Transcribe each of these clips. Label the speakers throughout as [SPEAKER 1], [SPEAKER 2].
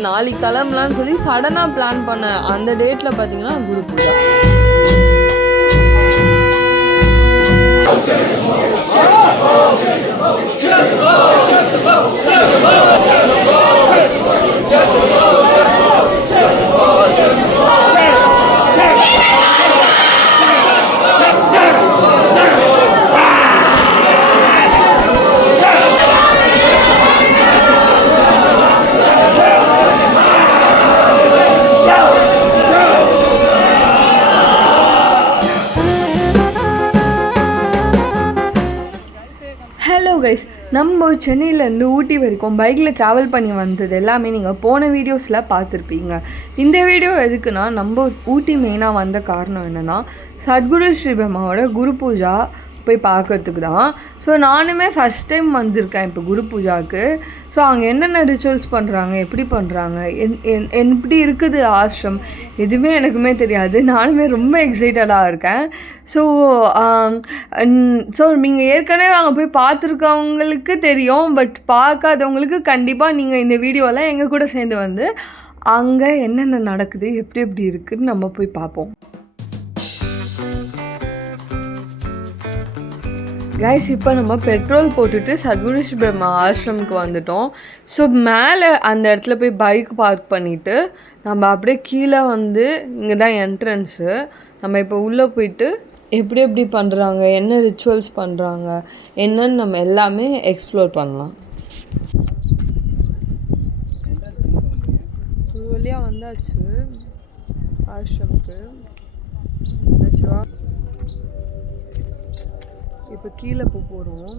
[SPEAKER 1] நாளைக்கு கிளம்பலான்னு சொல்லி சடனாக பிளான் பண்ண அந்த டேட்டில் பார்த்தீங்கன்னா குரு பூஜா Yeah. நம்ம சென்னையிலேருந்து ஊட்டி வரைக்கும் பைக்கில் ட்ராவல் பண்ணி வந்தது எல்லாமே நீங்கள் போன வீடியோஸில் பார்த்துருப்பீங்க. இந்த வீடியோ எதுக்குன்னா நம்ம ஊட்டி மெயினாக வந்த காரணம் என்னென்னா சத்குரு ஸ்ரீபமாவோட குரு பூஜா போய் பார்க்கறதுக்கு தான். ஸோ நானுமே ஃபஸ்ட் டைம் வந்திருக்கேன் இப்போ குரு பூஜாவுக்கு ஸோ அங்கே என்னென்ன ரிச்சுவல்ஸ் பண்ணுறாங்க எப்படி பண்ணுறாங்க என் என் எப்படி இருக்குது ஆசிரம் எதுவுமே எனக்குமே தெரியாது. நானுமே ரொம்ப எக்ஸைட்டடாக இருக்கேன். ஸோ ஸோ நீங்கள் ஏற்கனவே அங்கே போய் பார்த்துருக்கவங்களுக்கு தெரியும் பட் பார்க்காதவங்களுக்கு கண்டிப்பாக நீங்கள் இந்த வீடியோவில் எங்கள் கூட சேர்ந்து வந்து அங்கே என்னென்ன நடக்குது எப்படி எப்படி இருக்குதுன்னு நம்ம போய் பார்ப்போம். கைஸ் இப்போ நம்ம பெட்ரோல் போட்டுட்டு சத்குரு பிரம்மா ஆசிரமுக்கு வந்துட்டோம். ஸோ மேலே அந்த இடத்துல போய் பைக் பார்க் பண்ணிவிட்டு நம்ம அப்படியே கீழே வந்து இங்கே தான் என்ட்ரன்ஸு நம்ம இப்போ உள்ளே போயிட்டு எப்படி எப்படி பண்ணுறாங்க என்ன ரிச்சுவல்ஸ் பண்ணுறாங்க என்னன்னு நம்ம எல்லாமே எக்ஸ்ப்ளோர் பண்ணலாம். ஒரு வழியாக வந்தாச்சு. ஆசிரமுக்கு சிவா இப்போ கீழே போக போகிறோம்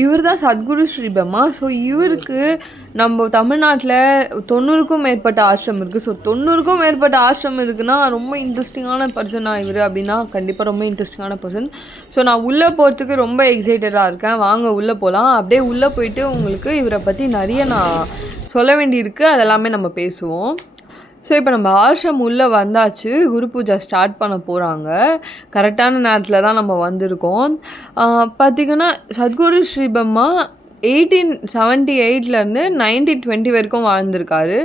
[SPEAKER 1] இவர் தான் சத்குரு ஸ்ரீபம்மா ஸோ இவருக்கு நம்ம தமிழ்நாட்டில் தொண்ணூறுக்கும் மேற்பட்ட ஆசிரமம் இருக்குது ஸோ தொண்ணூறுக்கும் மேற்பட்ட ஆசிரமம் இருக்குன்னா ரொம்ப இன்ட்ரெஸ்டிங்கான பர்சனா இவர் அப்படின்னா கண்டிப்பாக ரொம்ப இன்ட்ரெஸ்டிங்கான பர்சன் ஸோ நான் உள்ளே போகிறதுக்கு ரொம்ப எக்ஸைட்டடாக இருக்கேன். வாங்க உள்ளே போகலாம் அப்படியே உள்ளே போயிட்டு உங்களுக்கு இவரை பற்றி நிறைய நான் சொல்ல வேண்டியிருக்கு. அதெல்லாமே நம்ம பேசுவோம். ஸோ இப்போ நம்ம ஆசிரம் உள்ளே வந்தாச்சு குரு பூஜா ஸ்டார்ட் பண்ண போகிறாங்க கரெக்டான நேரத்தில் தான் நம்ம வந்திருக்கோம். பார்த்திங்கன்னா சத்குரு ஸ்ரீபம்மா எயிட்டீன் செவன்ட்டி எயிட்லேருந்து நைன்டீன் டுவெண்ட்டி வரைக்கும் வாழ்ந்திருக்காரு.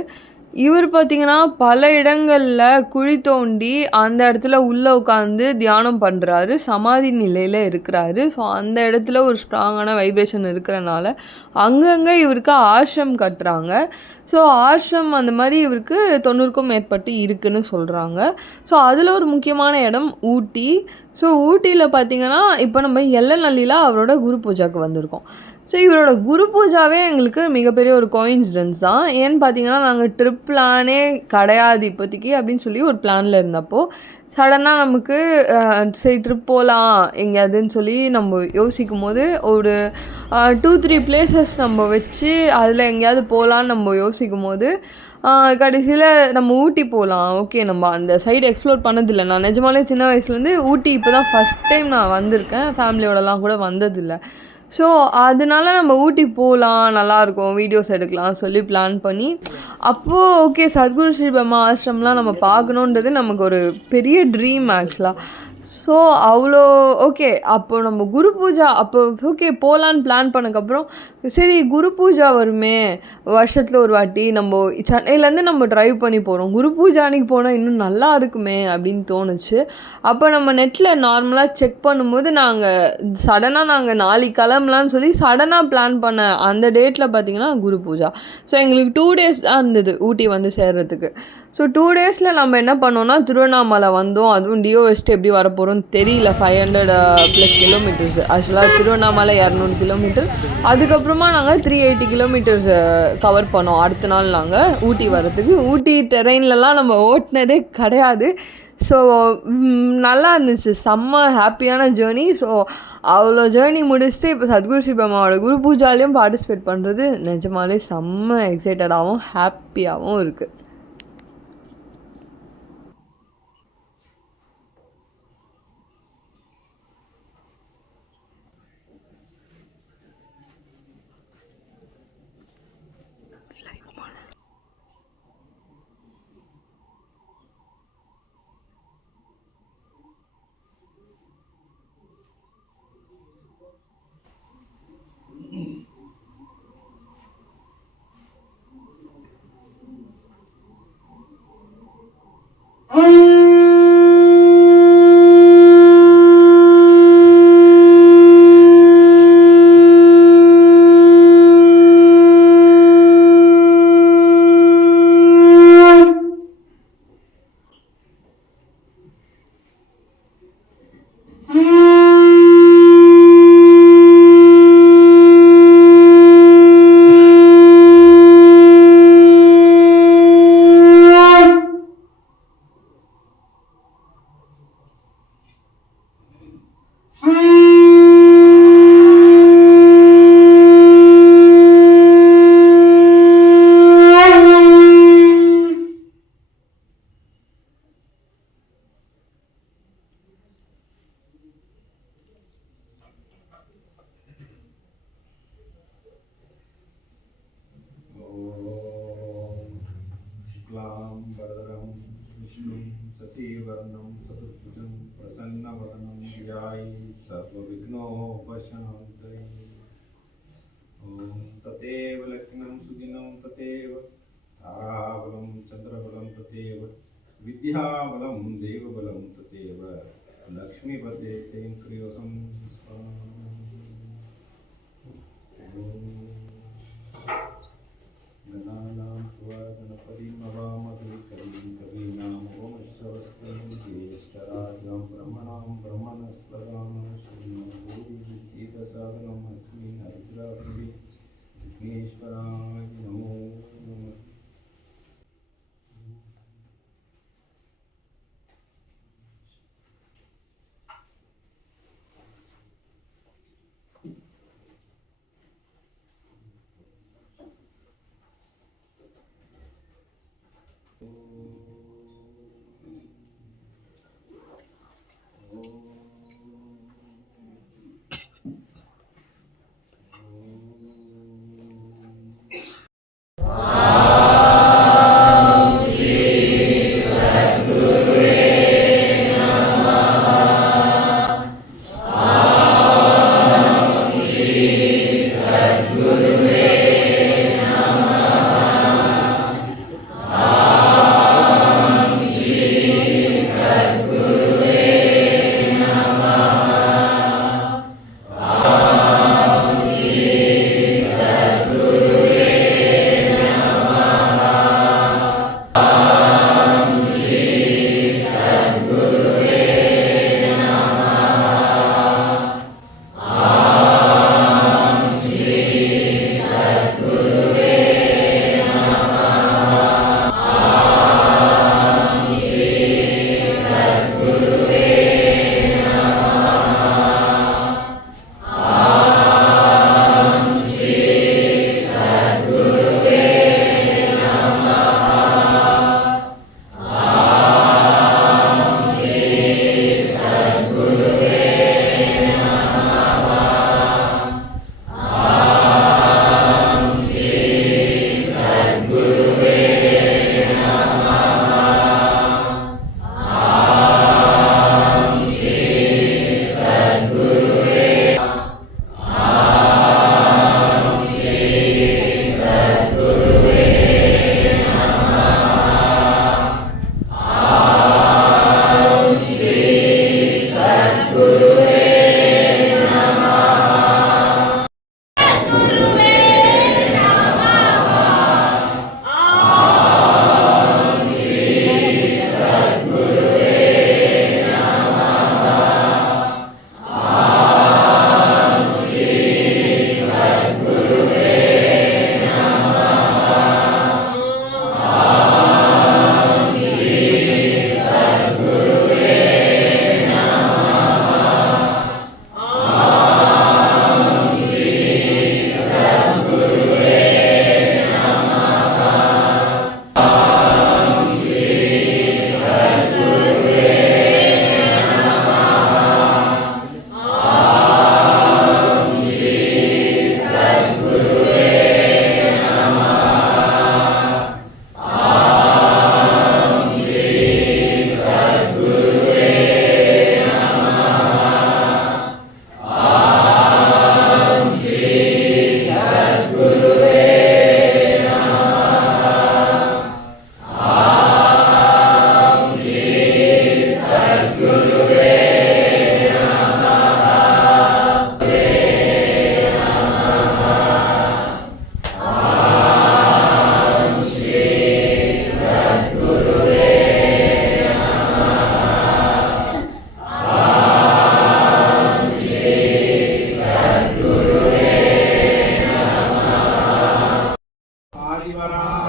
[SPEAKER 1] இவர் பார்த்திங்கன்னா பல இடங்களில் குழி தோண்டி அந்த இடத்துல உள்ளே உட்காந்து தியானம் பண்ணுறாரு சமாதி நிலையில் இருக்கிறாரு. ஸோ அந்த இடத்துல ஒரு ஸ்ட்ராங்கான வைப்ரேஷன் இருக்கிறனால அங்கங்கே இவருக்கு ஆசிரம் கட்டுறாங்க. ஸோ ஆசிரம் அந்த மாதிரி இவருக்கு தொண்ணூறுக்கும் மேற்பட்டு இருக்குன்னு சொல்கிறாங்க ஸோ அதில் ஒரு முக்கியமான இடம் ஊட்டி. ஸோ ஊட்டியில் பார்த்திங்கன்னா இப்போ நம்ம எல்லநல்லியில் அவரோட குரு பூஜாவுக்கு வந்திருக்கோம். ஸோ இவரோட குரு பூஜாவே எங்களுக்கு மிகப்பெரிய ஒரு கோயின்சிடன்ஸ் தான் ஏன்னு பார்த்தீங்கன்னா நாங்கள் ட்ரிப் பிளானே கிடையாது இப்போதைக்கு அப்படின்னு சொல்லி ஒரு பிளானில் இருந்தப்போ சடனாக நமக்கு சரி ட்ரிப் போகலாம் எங்கேயாதுன்னு சொல்லி நம்ம யோசிக்கும் போது ஒரு டூ த்ரீ பிளேசஸ் நம்ம வச்சு அதில் எங்கேயாவது போகலான்னு நம்ம யோசிக்கும் போது கடைசியில் நம்ம ஊட்டி போகலாம் ஓகே நம்ம அந்த சைடு எக்ஸ்ப்ளோர் பண்ணதில்லை. நான் நிஜமாலே சின்ன வயசுலேருந்து ஊட்டி இப்போ தான் ஃபஸ்ட் டைம் நான் வந்திருக்கேன். ஃபேமிலியோடலாம் கூட வந்ததில்லை. ஸோ அதனால நம்ம ஊட்டி போகலாம் நல்லாயிருக்கும். வீடியோஸ் எடுக்கலாம் சொல்லி பிளான் பண்ணி. அப்போது ஓகே சத்குரு ஸ்ரீபமா ஆசிரம்லாம் நம்ம பார்க்கணுன்றது நமக்கு ஒரு பெரிய ட்ரீம் ஆக்சுவலாக ஸோ அவ்வளோ ஓகே அப்போ நம்ம குரு பூஜா அப்போ ஓகே போகலான்னு பிளான் பண்ணக்கப்புறம் சரி குரு பூஜா வருமே. வருஷத்தில் ஒரு வாட்டி நம்ம சென்னையிலேருந்து நம்ம ட்ரைவ் பண்ணி போகிறோம் குரு பூஜா அன்னைக்கு போனால் இன்னும் நல்லா இருக்குமே அப்படின்னு தோணுச்சு. அப்போ நம்ம நெட்டில் நார்மலாக செக் பண்ணும்போது நாங்கள் சடனாக நாங்கள் நாளைக்கு கிளம்பலான்னு சொல்லி சடனாக பிளான் பண்ண அந்த டேட்டில் பார்த்தீங்கன்னா குரு பூஜா. ஸோ எங்களுக்கு டூ டேஸ் தான் இருந்தது ஊட்டி வந்து சேர்றதுக்கு. ஸோ டூ டேஸில் நம்ம என்ன பண்ணோம்னா திருவண்ணாமலை வந்தோம். அதுவும் டியோ எஸ்ட் எப்படி வரப்போகிறோம்னு தெரியல. ஃபைவ் ஹண்ட்ரட் ப்ளஸ் கிலோமீட்டர்ஸ் ஆக்சுவலாக திருவண்ணாமலை இரநூறு கிலோமீட்டர் அதுக்கப்புறம் நாங்கள் த்ரீ எயிட்டி கிலோமீட்டர்ஸ் கவர் பண்ணோம். அடுத்த நாள் நாங்கள் ஊட்டி வர்றதுக்கு. ஊட்டி டெரெயின்லலாம் நம்ம ஓட்டினதே கிடையாது. ஸோ நல்லா இருந்துச்சு. செம்ம ஹாப்பியான ஜேர்னி ஸோ அவ்வளோ ஜேர்னி முடிச்சுட்டு இப்போ சத்குரு ஸ்ரீபமாவோட குரு பூஜாலையும் பார்ட்டிசிபேட் பண்ணுறது நிஜமாலே செம்ம எக்ஸைட்டடாகவும் ஹாப்பியாகவும் இருக்குது
[SPEAKER 2] Oh! सर्वविघ्नोपशान्तये ॐ तदेव लग्नं सुदिनं तदेव, ताराबलं, चन्द्रबलं तदेव, विद्याबलं, देवबलं तदेव, लक्ष्मीपदे तें क्रियोसं त्वा गणपतिमवामहे कविं कवीनां ओमश्रवस्तमं ज्येष्ठराजं ब्रह्मणां ब्रह्मणस्पदां श्रीमद्भूरिसीतसाधनम् अस्मि हरिद्राभि विघ्नेश्वराय नमो ஆதிவராய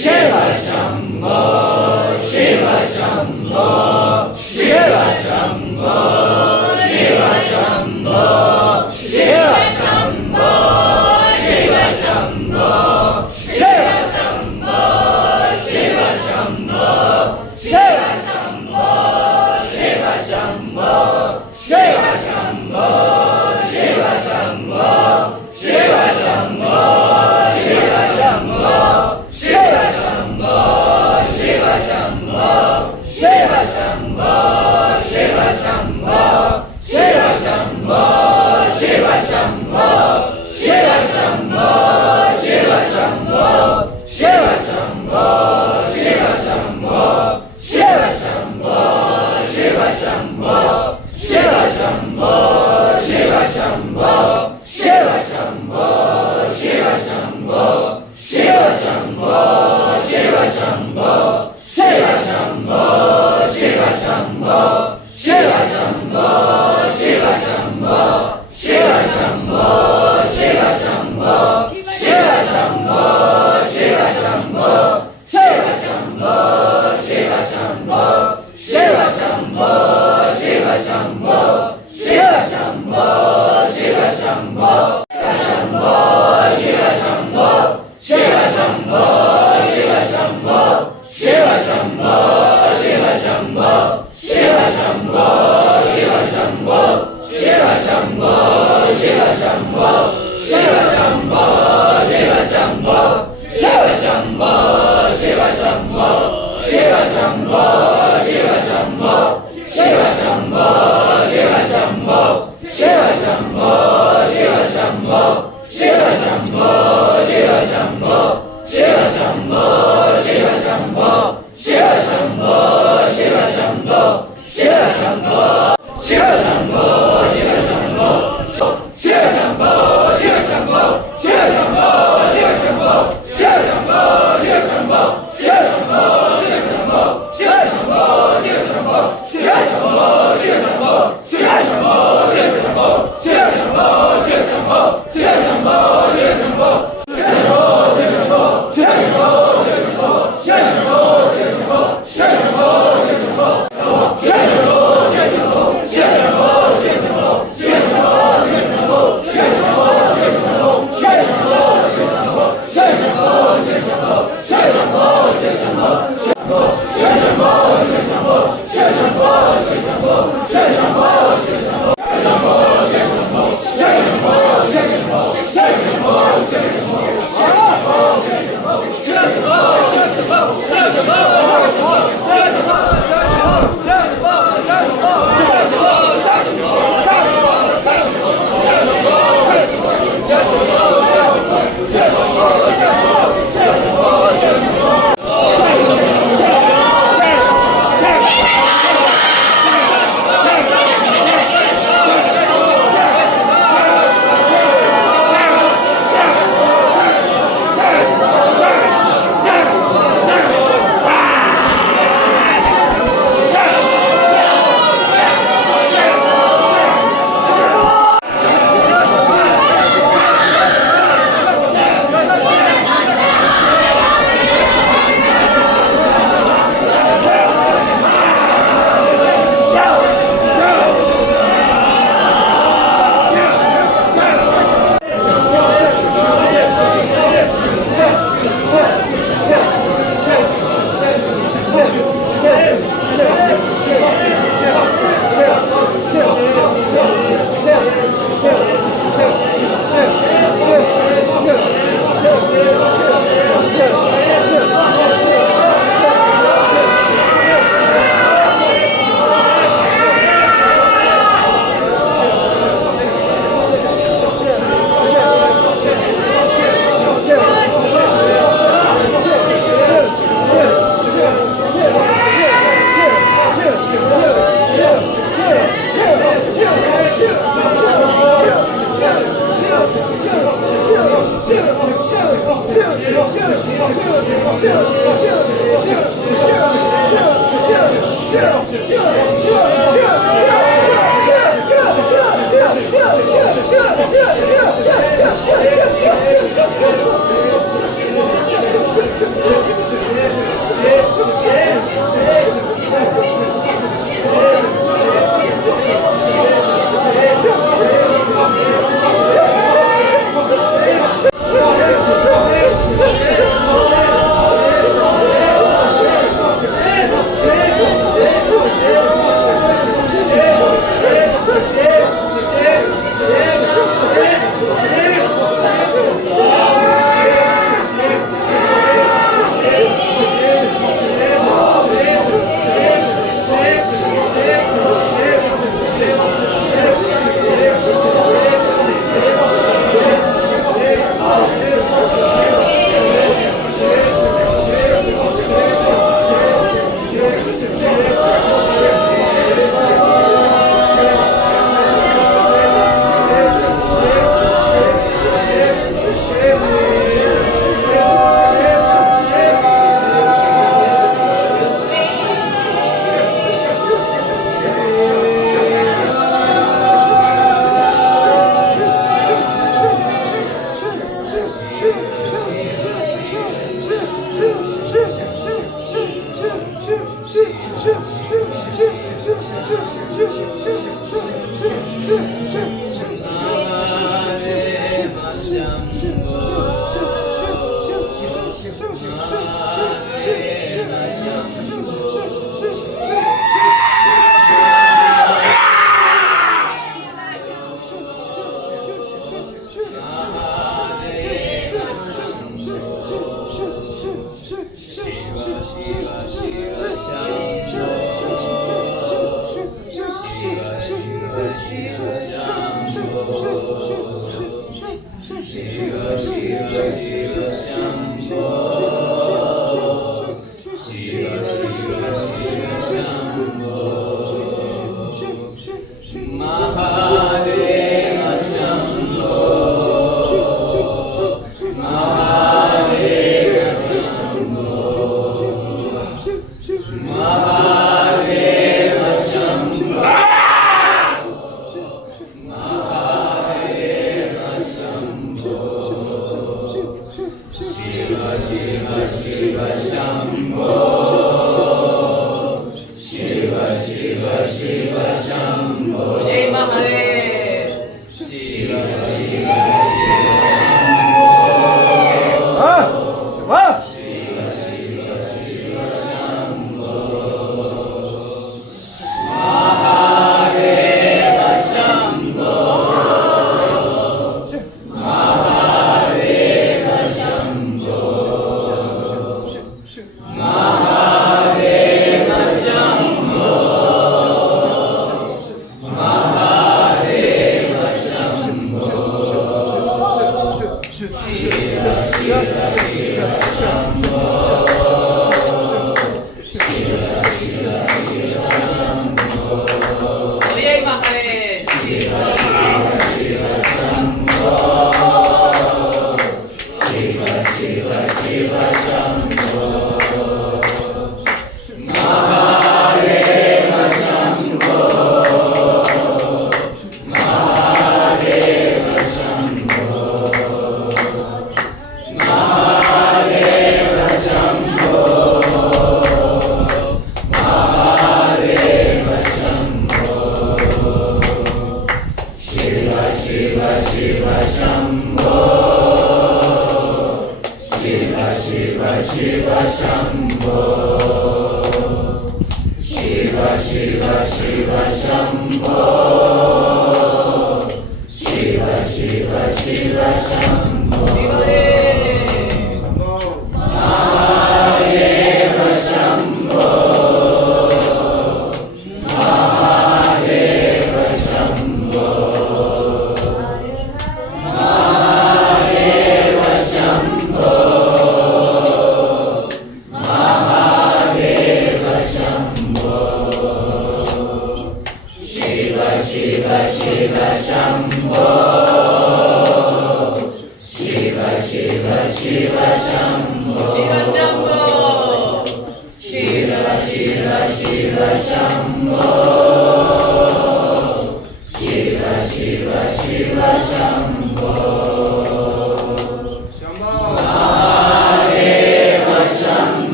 [SPEAKER 2] Shame. 什么
[SPEAKER 3] 么？
[SPEAKER 2] 谢拜
[SPEAKER 1] 什么？
[SPEAKER 2] 谢拜
[SPEAKER 1] 什么？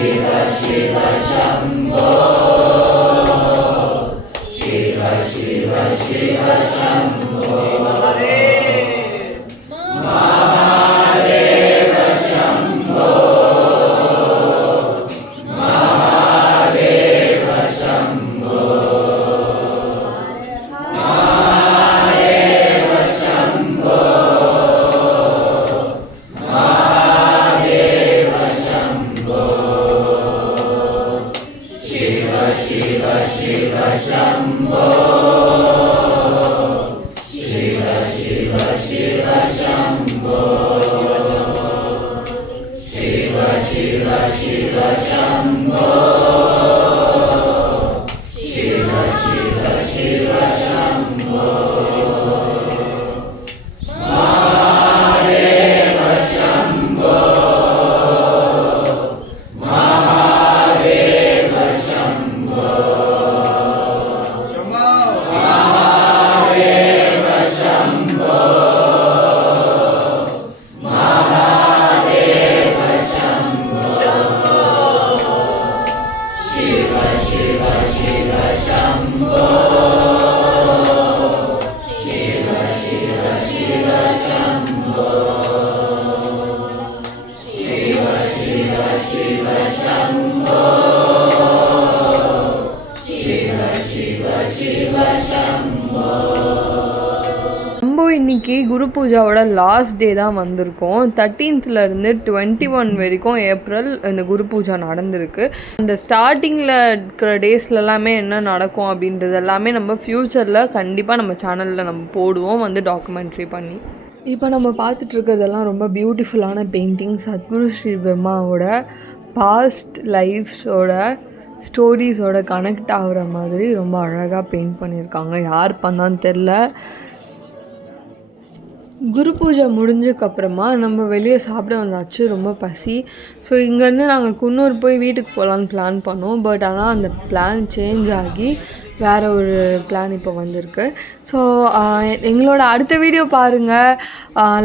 [SPEAKER 1] நம்ம லாஸ்ட் டே தான் வந்திருக்கோம். தேர்ட்டீன்த்லேருந்து டுவெண்ட்டி ஒன் வரைக்கும் ஏப்ரல் இந்த குரு பூஜா நடந்திருக்கு. அந்த ஸ்டார்டிங்கில் இருக்கிற டேஸ்ல எல்லாமே என்ன நடக்கும் அப்படின்றது எல்லாமே நம்ம ஃப்யூச்சரில் கண்டிப்பாக நம்ம சேனலில் நம்ம போடுவோம் வந்து டாக்குமெண்ட்ரி பண்ணி. இப்போ நம்ம பார்த்துட்டு இருக்கிறதெல்லாம் ரொம்ப பியூட்டிஃபுல்லான பெயிண்டிங் சத்குரு ஸ்ரீ பிரம்மாவோட பாஸ்ட் லைஃப்ஸோட ஸ்டோரிஸோட கனெக்ட் ஆகிற மாதிரி ரொம்ப அழகாக பெயிண்ட் பண்ணியிருக்காங்க. யார் பண்ணான்னு தெரில குரு பூஜை முடிஞ்சதுக்கப்புறமா நம்ம வெளியே சாப்பிட வந்தாச்சு ரொம்ப பசி. ஸோ இங்கேருந்து நாங்கள் குன்னூர் போய் வீட்டுக்கு போகலான்னு பிளான் பண்ணோம். பட் ஆனால் அந்த பிளான் சேஞ்ச் ஆகி வேறு ஒரு பிளான் இப்போ வந்திருக்கு. ஸோ எங்களோட அடுத்த வீடியோ பாருங்கள்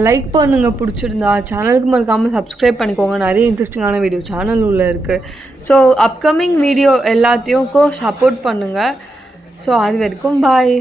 [SPEAKER 1] லைக் பண்ணுங்கள் பிடிச்சிருந்தா சேனலுக்கு மறக்காமல் சப்ஸ்கிரைப் பண்ணிக்கோங்க. நிறைய இன்ட்ரெஸ்டிங்கான வீடியோ சேனல் உள்ளே இருக்குது ஸோ அப்கமிங் வீடியோ எல்லாத்தையும் சப்போர்ட் பண்ணுங்கள் ஸோ அது வரைக்கும் பாய்